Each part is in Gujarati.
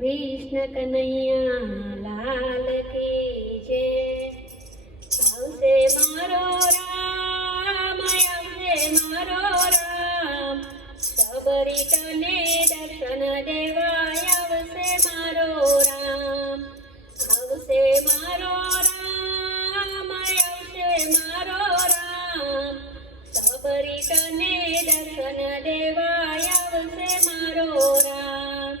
કૃષ્ણ કનૈયા લાલ કી જય. આવશે મારો રામ, આવશે મારો રામ, સબરી તને દર્શન દેવા આવશે મારો રામ. આવશે મારો રામ, આવશે મારો રામ, સબરી તને દર્શન દેવા આવશે મારો રામ.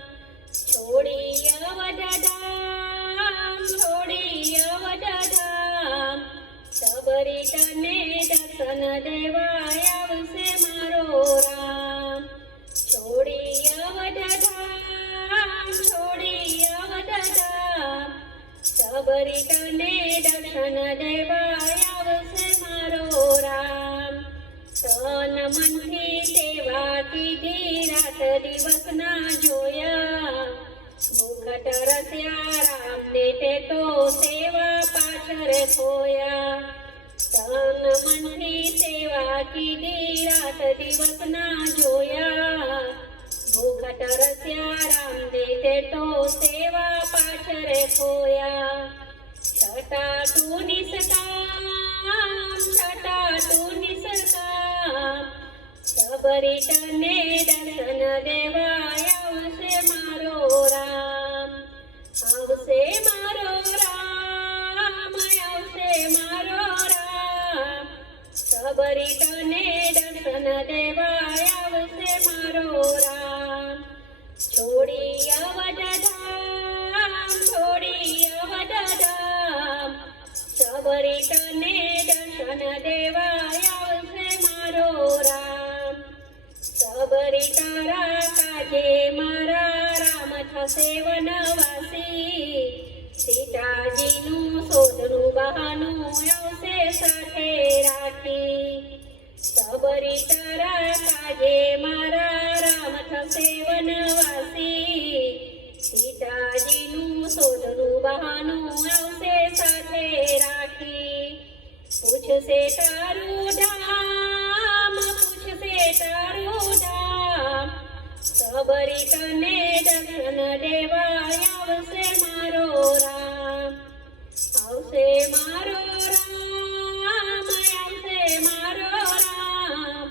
છોડી અવધ ધામ, છોડી અવધ ધામ, સબરી તને દર્શન દેવા આવશે મારો રામ. છોડી અવધ ધામ, છોડી અવધ ધામ, સબરી તને દર્શન દેવા આવશે મારો રામ. તન મનથી સેવા કીધી, રાત દિવસ ના જોયા, ભૂખ તરસ્યા રામને તે તો સેવા પાછળ ખોયા. તન મનથી સેવા કીધી, રાત દિવસ ના જોયા, ભૂખ તરસ્યા રામને તે તો સેવા પાછળ ખોયા. છટા તું નિષ્કામ, છટા તું નિષ્કામ, સબરી તને દર્શન દેવા આવશે મારો રામ. આવશે મારો રામ, આવશે મારો રામ, સબરી તને દર્શન દેવા આવશે મારો રામ. છોડી અવધ ધામ, છોડી અવધ ધામ, સબરી તને દર્શન દેવા આવશે મારો રામ. સબરી તારા કાજે મારા રામ થશે વનવાસી, સીતાજીનું શોધનું બહાનું આવશે સાથે રાખી. સબરી તારા કાજે મારા રામ થશે વનવાસી, સીતાજીનું શોધનું બહાનું આવશે સાથે રાખી. પૂછશે તારું ધામ, પૂછશે તારું ધામ, સબરી તને દર્શન દેવા આવશે મારો રામ. આવશે મારો રામ, આવશે મારો રામ,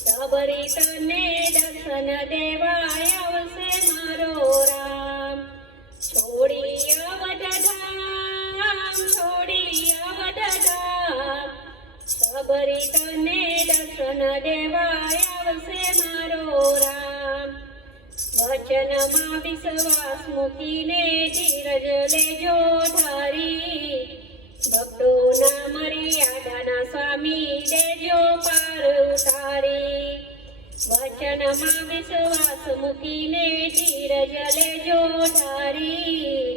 સબરી તને દર્શન દેવા આવશે મારો રામ. છોડી અવધ ધામ, છોડી અવધ ધામ, સબરી તને દર્શન દેવા આવશે મારો રામ. વચનમાં વિશ્વાસ મૂકીને ધીરજ લેજો ધારી, ભક્તોના મર્યાદાના સ્વામી દેજો પાર ઉતારી. વચનમાં વિશ્વાસ મૂકીને ધીરજ લેજો ધારી,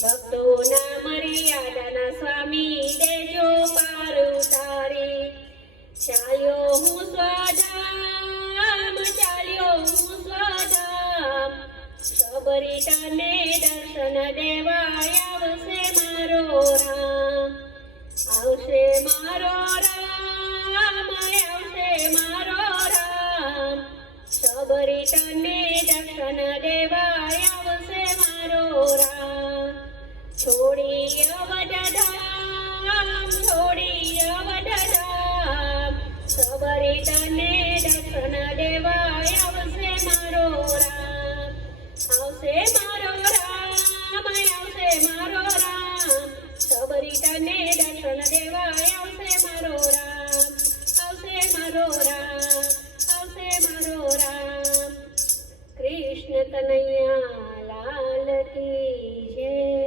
ભક્તોના મર્યાદાના સ્વામી દેજો પાર ઉતારી. ચાલ્યો હું સ્વધામ, ચાલ્યો હું સ્વધામ, સબરી તને દર્શન દેવા આવશે મારો રામ. આવશે મારો રામ, આવશે મારો રામ, સબરી તને દર્શન દેવા આવશે મારો રામ. છોડી અવધ ધામ, છોડી અવધ ધામ, સબરી તને દર્શન દેવા આવશે મારો રામ. આવશે મારો રામ, આવશે મારો રામ, સબરી તને દર્શન દેવા આવશે મારો રામ. આવશે મારો રામ, આવશે મારો રામ. કૃષ્ણ કનૈયા લાલ કી જય.